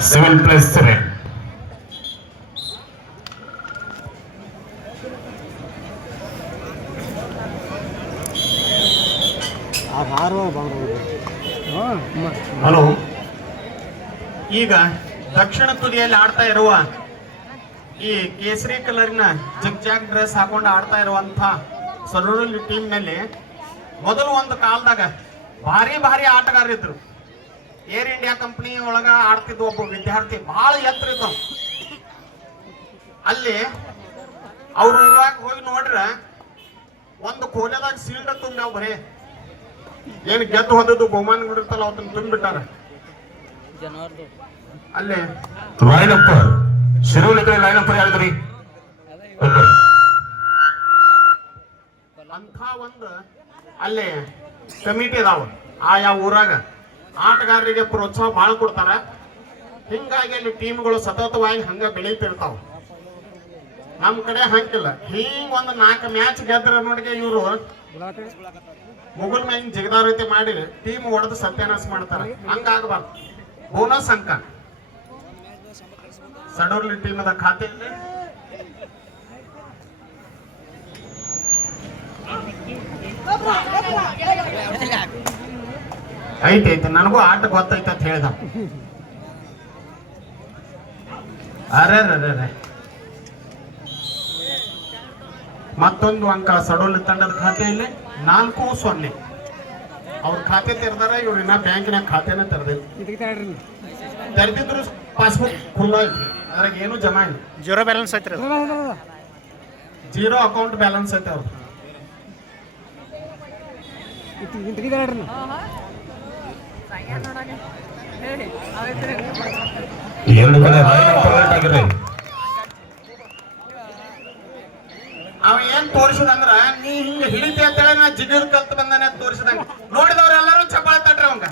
seven plus 3 hello ಈಗ ದಕ್ಷಿಣ ತುದಿಯಲ್ಲಿ ಆಡ್ತಾ ಇರುವ ಈ ಕೇಸರಿ ಕಲರ್ನ ಜಗ್ ಜಾಗ್ ಡ್ರೆಸ್ ಹಾಕೊಂಡು ಆಡ್ತಾ ಇರುವಂತ ಸರೂರಲ್ಲಿ ಟೀಮ್ನಲ್ಲಿ ಮೊದಲು ಒಂದು ಕಾಲದಾಗ ಭಾರಿ ಭಾರಿ ಆಟಗಾರರಿದ್ರು. ಏರ್ ಇಂಡಿಯಾ ಕಂಪನಿ ಒಳಗ ಆಡ್ತಿದ್ದ ಒಬ್ಬ ವಿದ್ಯಾರ್ಥಿ ಬಹಳ ಎತ್ತರ ಇದ್ದ ಅಲ್ಲಿ ಅವ್ರ ಊರಾಗ ಹೋಗಿ ನೋಡ್ರ ಒಂದು ಕೋಲೆದಾಗ ಸೀಲ್ಡ ತುಂಬ್ಯಾವ ಬರೇ. ಏನ್ ಗೆದ್ದು ಹೋದದ್ದು ಬಹುಮಾನಗಳಿರ್ತಲ್ಲ ಅವತ್ತನ್ನ ತುಂಬಿಟ್ಟಾರ ಅಲ್ಲಿ ಲೈನ್ ಅಪ್ ಶಿರೋಲಿ ಕಡೆ ಲೈನ್ ಅಪ್ ಅಂಥ ಒಂದು ಅಲ್ಲಿ ಕಮಿಟಿ ಅದಾವ. ಯಾವ ಊರಾಗ ಆಟಗಾರರಿಗೆ ಪ್ರೋತ್ಸಾಹ ಭಾಳ ಕೊಡ್ತಾರ ಹಿಂಗಾಗಿ ಅಲ್ಲಿ ಟೀಮ್ಗಳು ಸತತವಾಗಿ ಹಂಗ ಬೆಳೀತಿರ್ತಾವ ನಮ್ ಕಡೆ ಹಂಗಿಲ್ಲ ಹಿಂಗ್ ಒಂದು ನಾಲ್ಕು ಮ್ಯಾಚ್ ಗೆದ್ರ ನೋಡಿಗೆ ಇವರು ಮುಗುಲ್ ಮ್ಯಾಗಿನ ಜಿಗದಾರತೆ ಮಾಡಿ ಟೀಮ್ ಹೊಡೆದು ಸತ್ಯಾನಾಶ ಮಾಡ್ತಾರ ಹಂಗಾಗಬಾರ್ದು ಬೋನಸ್ ಅಂಕ ಸಡೋರ್ಲಿ ಟೀಮದ ಖಾತೆಯಲ್ಲಿ ಐತೆ ಐತೆ ನನಗೂ ಆಟ ಗೊತ್ತೈತೆ ಅಂತ ಹೇಳ್ದ. ಅರೆ ಅರೆ ಅರೆ ಮತ್ತೊಂದು ಅಂಕ ಸಡೋಲ್ ತಂಡದ ಖಾತೆಯಲ್ಲಿ ನಾಲ್ಕು ಸೊನ್ನೆ. ಅವ್ರ ಖಾತೆ ತೆರೆದಾರ ಇವ್ರು ಇನ್ನ ಬ್ಯಾಂಕಿನ ಖಾತೆನ ತೆರೆದಿಲ್ಲ. ತೆರೆದಿದ್ರು ಪಾಸ್ಬುಕ್ ಖುಲ್ಲ ಐತಿ ಅದ್ರಾಗ ಏನು ಜಮಾ ಇಲ್ಲ. ಜೀರೋ ಬ್ಯಾಲೆನ್ಸ್ ಐತ್ರಿ ಜೀರೋ ಅಕೌಂಟ್ ಬ್ಯಾಲೆನ್ಸ್ ಐತೆ ಅವ್ರು ಎರಡು ಕಡೆ ಆಗಿರ್ರಿ ಅವ ಏನ್ ತೋರಿಸಿದಂದ್ರ, ನೀ ಹಿಂಗ ಹಿಡಿತಿ ಅಂತೇಳಿ ನಾ ಜಿಗಿದ್ ಕಲ್ತ್ ಬಂದಾನೆ ತೋರಿಸಿದಂಗ. ನೋಡಿದವ್ರ ಎಲ್ಲರೂ ಚಪ್ಪಾಳೆ ತಟ್ರಿ ಅವಂಗ.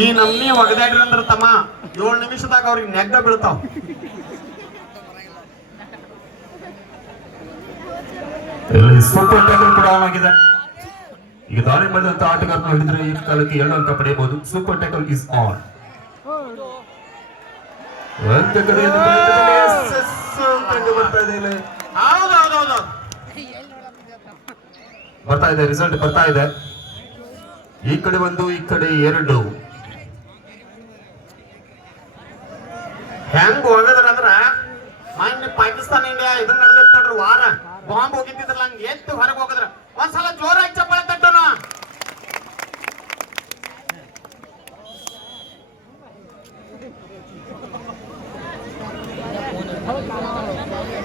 ಈ ನಮ್ನಿ ಒಗದಾಡ್ರಿ ಅಂದ್ರ ತಮ್ಮ ಏಳು ನಿಮಿಷದಾಗ ಅವ್ರಿಗೆ ನೆಗ್ಗ ಬೀಳ್ತಾವ. ಸೂಪರ್ ಟ್ಯಾಕಲ್ ಕೂಡ ಆಗಿದೆ. ಈಗ ದಾಳಿ ಮಾಡಿದಂತ ಆಟಗಾರನ ಹಿಡಿದ್ರೆ ಈ ಕಾಲಕ್ಕೆ ಎರಡು ಅಂಕ ಪಡೆಯಬಹುದು. ಸೂಪರ್ ಟ್ಯಾಕಲ್ ಇಸ್ ಆನ್ ಬರ್ತಾ ಇದೆ ರಿಸಲ್ಟ್ ಬರ್ತಾ ಇದೆ. ಈ ಕಡೆ ಒಂದು ಈ ಕಡೆ ಎರಡು.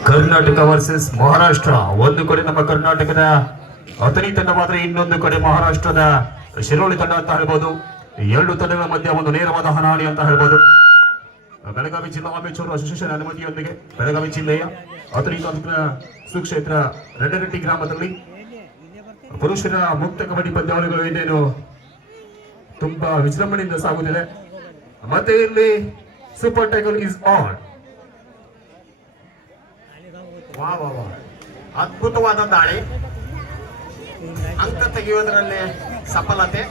ಕರ್ನಾಟಕ ವರ್ಸಸ್ ಮಹಾರಾಷ್ಟ್ರ. ಒಂದು ಕಡೆ ನಮ್ಮ ಕರ್ನಾಟಕದ ಅಥಣಿ ತಂಡವಾದ್ರೆ ಇನ್ನೊಂದು ಕಡೆ ಮಹಾರಾಷ್ಟ್ರದ ಶಿರೋಳಿ ತಂಡ ಅಂತ ಹೇಳ್ಬೋದು. ಎರಡು ತಂಡಗಳ ಮಧ್ಯೆ ಒಂದು ನೇರವಾದ ಹನಾಳಿ ಅಂತ ಹೇಳ್ಬೋದು. ಬೆಳಗಾವಿ ಜಿಲ್ಲಾ ಅಮೇಚೂರು ಅಸೋಸಿಯೇಷನ್ ಅನುಮತಿಯೊಂದಿಗೆ ಬೆಳಗಾವಿ ಜಿಲ್ಲೆಯ ಅಥಣಿ ತಾಲೂಕಿನ ಸುಕ್ಷೇತ್ರ ರೆಡ್ಡರೆಡ್ಡಿ ಗ್ರಾಮದಲ್ಲಿ ಪುರುಷರ ಮುಕ್ತ ಕಬಡ್ಡಿ ಪಂದ್ಯಾವಳಿಗಳು ಏನೇನು ತುಂಬಾ ವಿಜೃಂಭಣೆಯಿಂದ ಸಾಗುತ್ತಿದೆ. ಮತ್ತೆ ಇಲ್ಲಿ ಸೂಪರ್ ಟೈಗರ್ ಇಸ್ ಆನ್ ವಾ ವಾ ವಾ. ಅದ್ಭುತವಾದ ದಾಳಿ. ಅಂಕ ತೆಗೆಯುವುದರಲ್ಲಿ ಸಫಲತೆ.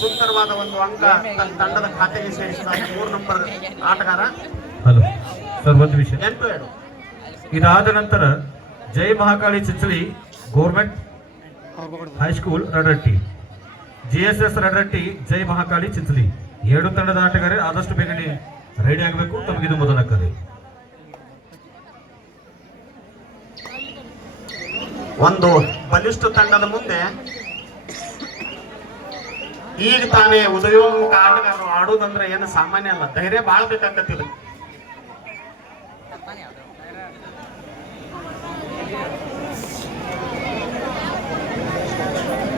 ಸುಂದರವಾದ ಒಂದು ಅಂಕ ತನ್ನ ತಂಡದ ಖಾತೆಗೆ ಸೇರಿಸಿದ ಮೂರು ನಂಬರ್ ಆಟಗಾರ. ಹಲೋ ಸರ್ ಒಂದು ವಿಷಯ ಎರಡು ಇದಾದ ನಂತರ Jai Mahakali Chichali government high school Radatti G S S Radatti Jai Mahakali Chinchali ಎರಡು ತಂಡದ ಆಟಗಾರರು ಆದಷ್ಟು ಬೇಗನೆ ರೆಡಿ ಆಗಬೇಕು. ತಮಗಿದು ಮೊದಲ ಕರೆ. ಒಂದು ಬಲಿಷ್ಠ ತಂಡದ ಮುಂದೆ ಈಗ ತಾನೇ ಉದಯೋನ್ಮುಖ ಆಟಗಾರರು ಆಡುದಂದ್ರೆ ಏನು ಸಾಮಾನ್ಯ ಅಲ್ಲ. ಧೈರ್ಯ ಬಾಳ ಬೇಕಾಗತ್ತಿದೆ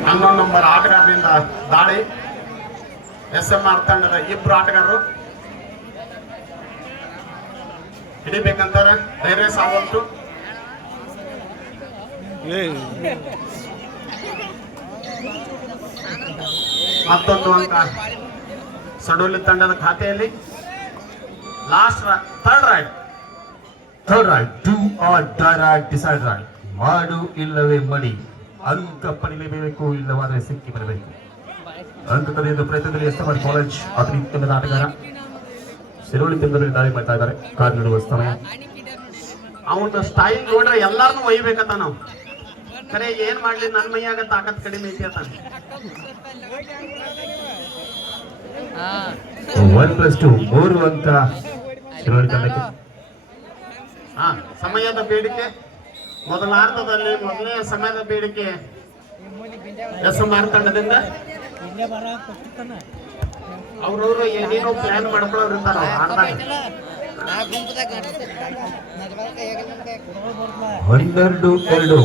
ಹನ್ನೊಂದು ನಂಬರ್ ಆಟಗಾರರಿಂದ ದಾಳಿ. ಎಸ್ ಎಂ ಆರ್ ತಂಡದ ಇಬ್ರು ಆಟಗಾರರು. ಹಿಡಿಬೇಕಂತಾರೆ. ಧೈರ್ಯ ಸಾವಂತು ಮತ್ತೊಂದು ಅಂಕ ಸಡೋಲಿ ತಂಡದ ಖಾತೆಯಲ್ಲಿ last third raid third raid to or direct decide right ಮಾಡು ಇಲ್ಲವೇ ಮಡಿ. ಅಂಕ ಪಡಿಲೇಬೇಕು ಇಲ್ಲವಾದರೆ ಸಿಕ್ಕಿ ಬರಬೇಕು. ಅಂಕ ಕಲಿಯುವ ಪ್ರಯತ್ನದಲ್ಲಿ ಎಸ್ ಎಂ ಕಾಲೇಜ್ ಅತಿರಿಕ್ತ ಆಟಗಾರ. ಸಿರೋಳಿ ತಂಡದಲ್ಲಿ ದಾಳಿ ಮಾಡ್ತಾ ಇದ್ದಾರೆ. ಕಾರ್ ನೀಡುವ ಸಮಯ. ಅವನ ಸ್ಟೈಲ್ ನೋಡ್ರೆ ಎಲ್ಲಾರನ್ನೂ ಒಯ್ಬೇಕಂತ ನಾವು. ಖರೆ ಏನ್ ಮಾಡ್ಲಿ ನನ್ ಮೈಯಾಗ ತಾಕತ್ ಕಡಿಮೆ ಐತಿ ಅಂತ. ಒನ್ ಪ್ಲಸ್ ಟು ಮೂರು ಅಂತ ಹಾ ಸಮಯದ ಬೇಡಿಕೆ. ಮೊದಲಾರ್ಧದಲ್ಲಿ ಮೊದಲನೇ ಸಮಯದ ಬೇಡಿಕೆ. ಎಸ್ ಎಂ ಆರ್ ತಂಡದಿಂದ ಅವ್ರವ್ರು ಏನೇನೋ ಪ್ಲಾನ್ ಮಾಡ್ಕೊಳ್ಳೋರು ಇರ್ತಾರ ಹನ್ನೆರಡು ಎರಡು.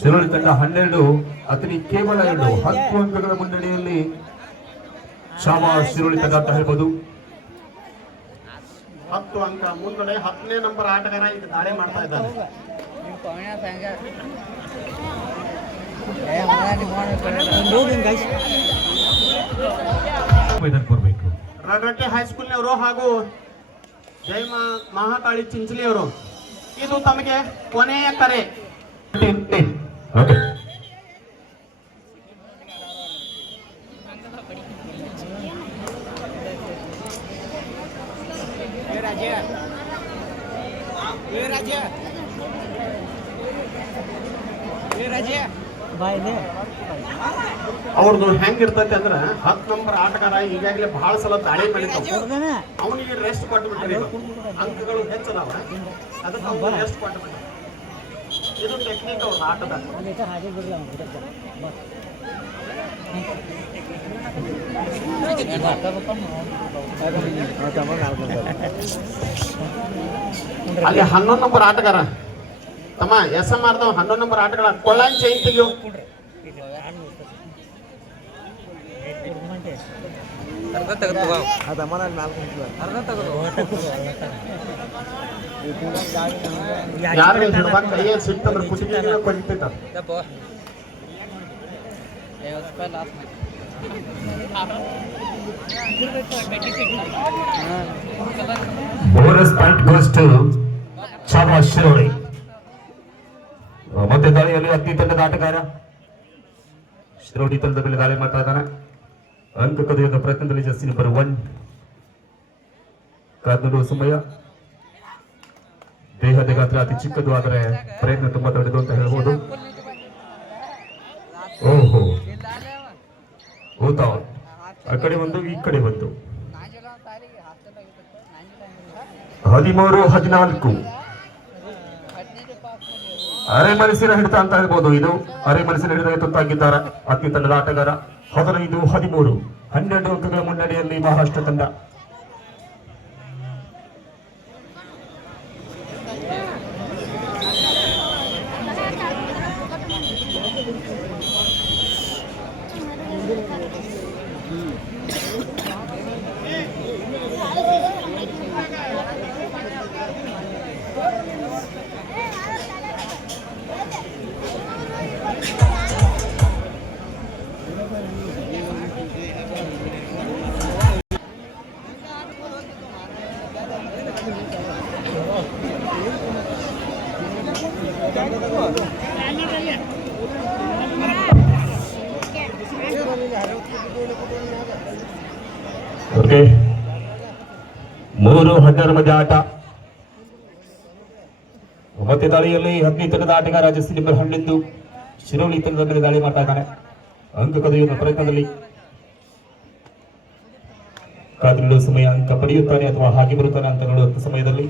ಶಿರೋಳಿ ತಂಡ ಹನ್ನೆರಡು ಅತನಿ ಕೇವಲ ಎರಡು. ಹತ್ತು ಅಂಕಗಳ ಮುನ್ನಡೆಯಲ್ಲಿ ಶಾಮ ಶಿರೋಳಿ ತಂಡ ಅಂತ ಹೇಳ್ಬೋದು. ಹತ್ತು ಅಂಕ ಮುಂದಡೆ ಹತ್ತನೇ ನಂಬರ್ ಆಟಗಾರ ಈಗ ದಾಳಿ ಮಾಡ್ತಾ ಬರಬೇಕು ರಗಟ್ಟೆ ಹೈಸ್ಕೂಲ್ನವರು ಹಾಗೂ ಜೈಮಾ ಮಹಾಕಾಳಿ ಚಿಂಚಲಿ ಅವರು ಇದು ತಮಗೆ ಕೊನೆಯ ಕರೆ. ಅವ್ರದ್ದು ಹೆಂಗ್ ಇರ್ತೈತೆ ಅಂದ್ರ ಹತ್ತು ನಂಬರ್ ಆಟಗಾರ ಈಗಾಗಲೇ ಬಹಳ ಸಲ ದಾಳಿ ಮಾಡಿರ್ತಾವ ಅವನಿಗೆ ರೆಸ್ಟ್ ಕೊಟ್ಟು ಬಿಟ್ರಿ ಅಂಕಗಳು ಹೆಚ್ಚದಾವ. ಅದಕ್ಕೆ ಅವ್ನು ರೆಸ್ಟ್ ಕೊಟ್ಟು ಬಿಟ್ಟ ಇದು ಟೆಕ್ನಿಕ್ ಅವ್ರ ಆಟದ ಅಲ್ಲಿ ಹನ್ನೊಂದು ನಂಬರ್ ಆಟಗಾರ. ತಮ್ಮ ಎಸ್ ಎಂ ಆರ್ದವ್ ಹನ್ನೊಂದು ನಂಬರ್ ಆಟಗಾರ. ಕೊಳ್ಳಾನ್ ಚೈನ್ ತೆಗಿಯೋ. ಯಾರು ಹಿಡ್ದಾಗ ಕೈಯ ಸಿಟ್ಟಂದ್ರೆ ಕುಟಿಗೆ ಕೊಟ್ಟಿದ್ದ bonus point goes to Shama Shiroli ಮತ್ತೆ ದಾಳಿಯಲ್ಲಿ ಅತಿ ತಂಡದ ಆಟಗಾರ. ಶಿರೋಡಿ ತಂಡದ ಮೇಲೆ ದಾಳಿ ಮಾಡ್ತಾ ಇದ್ದಾನೆ. ಅಂಕ ಕದಿಯುವ ಪ್ರಯತ್ನದಲ್ಲಿ ಜಸ್ಸಿ ನಂಬರ್ ಒನ್ ಕಾದ್ನೂರು ಸಮಯ ದೇಹದ ಗಾತ್ರ ಅತಿ ಚಿಕ್ಕದು ಆದರೆ ಪ್ರಯತ್ನ ತುಂಬಾ ದೊಡ್ಡದು ಅಂತ ಹೇಳ್ಬೋದು. ಓಹೋ. ಹೌದಾ ಆ ಕಡೆ ಒಂದು ಈ ಕಡೆ ಒಂದು ಹದಿಮೂರು, ಹದಿನಾಲ್ಕು. ಅರೆ ಮನಸ್ಸಿನ ಹಿಡಿತ ಅಂತ ಹೇಳ್ಬೋದು ಇದು. ಅರೆ ಮನಸ್ಸಿನ ಹಿಡಿತ ತುತ್ತಾಗಿದ್ದಾರೆ ಅತಿ ತಂಡದ ಆಟಗಾರ. ಹದಿನೈದು, ಹದಿಮೂರು. ಹನ್ನೆರಡು ಅಂಕಗಳ ಮುನ್ನಡೆಯಲ್ಲಿ ಮಹಾರಾಷ್ಟ್ರ ತಂಡ. ಆಟ ಮತ್ತೆ ದಾಳಿಯಲ್ಲಿ ಹದಿನೈದು ತಂಡದ ಆಟಗ ಜಸ್ಸಿ ನಂಬರ್ ಹನ್ನೊಂದು ಶಿರೋಳಿ ಮೇಲೆ ದಾಳಿ ಮಾಡ್ತಾ ಇದ್ದಾನೆ. ಅಂಕ ಕದಿಯುವ ಪ್ರಯತ್ನದಲ್ಲಿ ಕಾದಿರುವ ಸಮಯ ಅಂಕ ಪಡೆಯುತ್ತಾನೆ ಅಥವಾ ಹಾಗೆ ಬರುತ್ತಾನೆ ಅಂತ ನೋಡುವಂತ ಸಮಯದಲ್ಲಿ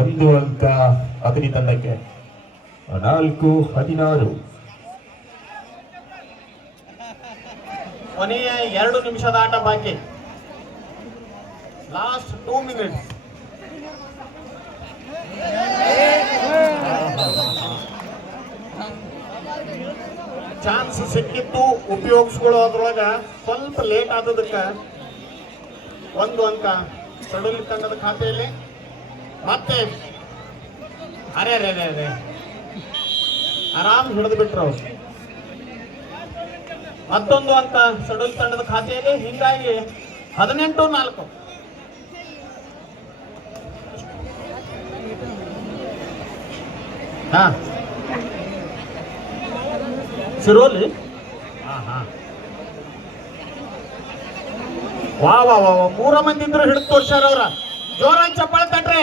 ಒಂದು ಅಂಕ ಅತನಿ ತಂಡಕ್ಕೆ. ನಾಲ್ಕು, ಹದಿನಾರು. ಕೊನೆಯ ಎರಡು ನಿಮಿಷದ ಆಟ ಬಾಕಿ. ಲಾಸ್ಟ್ ಟೂ ಮಿನಿಟ್ಸ್ ಚಾನ್ಸ್ ಸಿಕ್ಕಿತ್ತು ಉಪಯೋಗಿಸ್ಕೊಳ್ಳೋದ್ರೊಳಗ ಸ್ವಲ್ಪ ಲೇಟ್ ಆದದಕ್ಕೆ ಒಂದು ಅಂಕ ಸಡಲ್ ತಂಡದ ಖಾತೆಯಲ್ಲಿ. ಮತ್ತೆ ಅರೆ ಅರೆ ಅರೆ ಅರೆ. ಆರಾಮ್ ಹಿಡಿದು ಬಿಟ್ರು ಅವ್ರು. ಮತ್ತೊಂದು ಅಂಕ ಸಡಲ್ ತಂಡದ ಖಾತೆಯಲ್ಲಿ, ಹೀಗಾಗಿ ಹದಿನೆಂಟು ನಾಲ್ಕು. ಹಾ. ಹಾ ವಾ ವಾ ವಾ ವಾ. ಮೂರ ಮಂದಿ ಇದ್ರು ಹಿಡಿದು ತೋರ್ಸ್ಯಾರ ಅವ್ರ. ಜೋರಾಗಿ ಚಪ್ಪಾಳೆ ತಟ್ರಿ.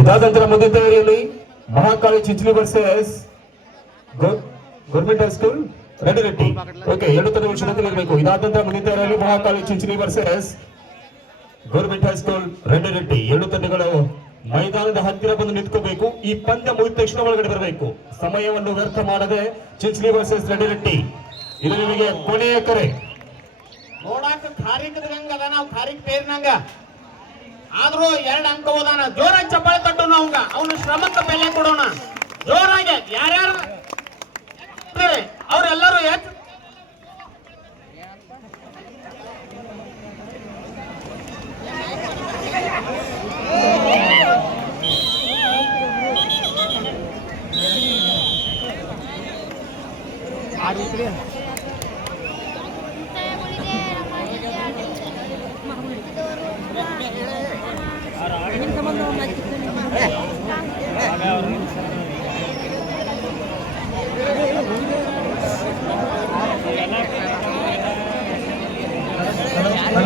ಇದಾದ ನಂತರ ಮುಂದಿನ ತಯಾರಿಯಲ್ಲಿ ಮಹಾಕಾಳಿ ಚಿಂಚಲಿ ವರ್ಸಸ್ ಗೌರ್ಮೆಂಟ್ ರೆಡಿ ರೆಟಿ ಓಕೆ ಎರಡು ತಂಡಗಳು ವಿಷಯದಲ್ಲಿ ಇರಬೇಕು ನಂತರ ಮುಂದಿನ ತಯಾರಿಯಲ್ಲಿ Mahakali Chinchali versus government high school ರೆಡ್ಡಿರೆಡ್ಡಿ ಎರಡು ತಂಡಗಳು ಮೈದಾನದ ಹತ್ತಿರ ಬಂದು ನಿಂತ್ಕೋಬೇಕು. ಈ ಪಂದ್ಯ ಮುಗಿದ ತಕ್ಷಣ ಒಳಗಡೆ ಬರಬೇಕು. ಸಮಯವನ್ನು ವ್ಯರ್ಥ ಮಾಡದೆ ಚಿಂಚಲಿ ವರ್ಸಸ್ ರೆಡ್ಡಿರೆಡ್ಡಿ ಇದು ನಿಮಗೆ ಕೊನೆಯ ಕರೆ. ನೋಡಾಕ ಖಾರಿಕದ ಹಂಗದ ನಾವು ಖಾರಿಕ್ ಪೇರ್ನಂಗ ಆದ್ರೂ ಎರಡು ಅಂಕ ಹೋದಾನ. ಜೋರಾಗಿ ಚಪ್ಪಾಳೆ ತಟ್ಟೋಣ ಅವಂಗ. ಅವನ ಶ್ರಮಕ್ಕೆ ಬೆಲೆ ಕೊಡೋಣ. ಜೋರಾಗಿ ಯಾರ್ಯಾರು ಅವ್ರೆಲ್ಲರೂ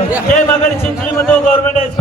ಎತ್ ಜೈ ಮಗಳಿ ಚಿಂಚಲಿ ಮತ್ತು ಗೌರ್ಮೆಂಟ್ ಹೈಸ್ಕೂಲ್